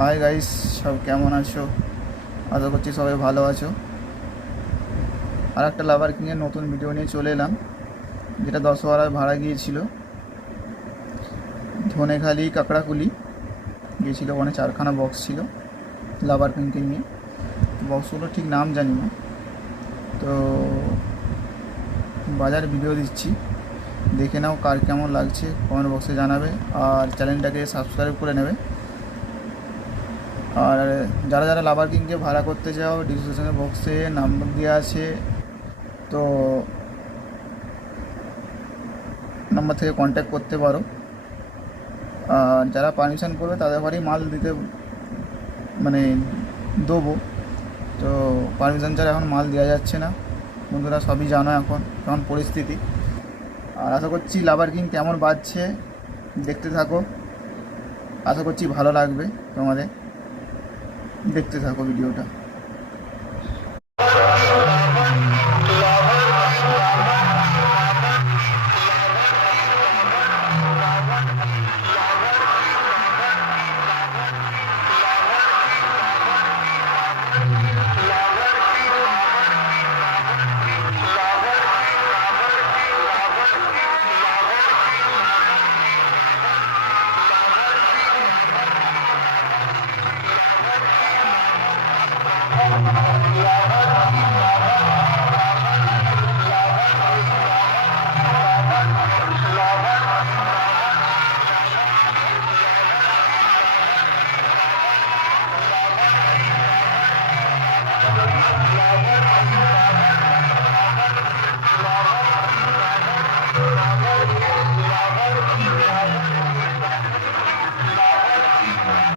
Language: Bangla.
হাই গাইস, সব কেমন আছো? আশা করছি সবাই ভালো আছো। আর একটা লাভার কিংয়ের নতুন ভিডিও নিয়ে চলে এলাম, যেটা 10 ভাড়া গিয়েছিল ধনেখালি কাকড়াকুলি গিয়েছিল। ওখানে 4খানা বক্স ছিল লাভার কিংকে নিয়ে। বক্সগুলো ঠিক নাম জানি না, তো বাজার ভিডিও দিচ্ছি, দেখে নাও কার কেমন লাগছে কমেন্ট বক্সে জানাবে। আর চ্যানেলটাকে সাবস্ক্রাইব করে নেবে। আর যারা যারা লাভার কিংকে ভাড়া করতে চাও, ডিসক্রিপশন বক্সে নাম্বার দেওয়া আছে, তো নাম্বার থেকে কন্ট্যাক্ট করতে পারো। আর যারা পারমিশন করবে তাদের ঘরেই মাল দিতে মানে দেবো। তো পারমিশন ছাড়া এখন মাল দেওয়া যাচ্ছে না বন্ধুরা, সবই জানো এখন পরিস্থিতি। আর আশা করছি লাভার কিং কেমন বাজছে দেখতে থাকো, আশা করছি ভালো লাগবে তোমাদের। দেখতে থাকো ভিডিওটা।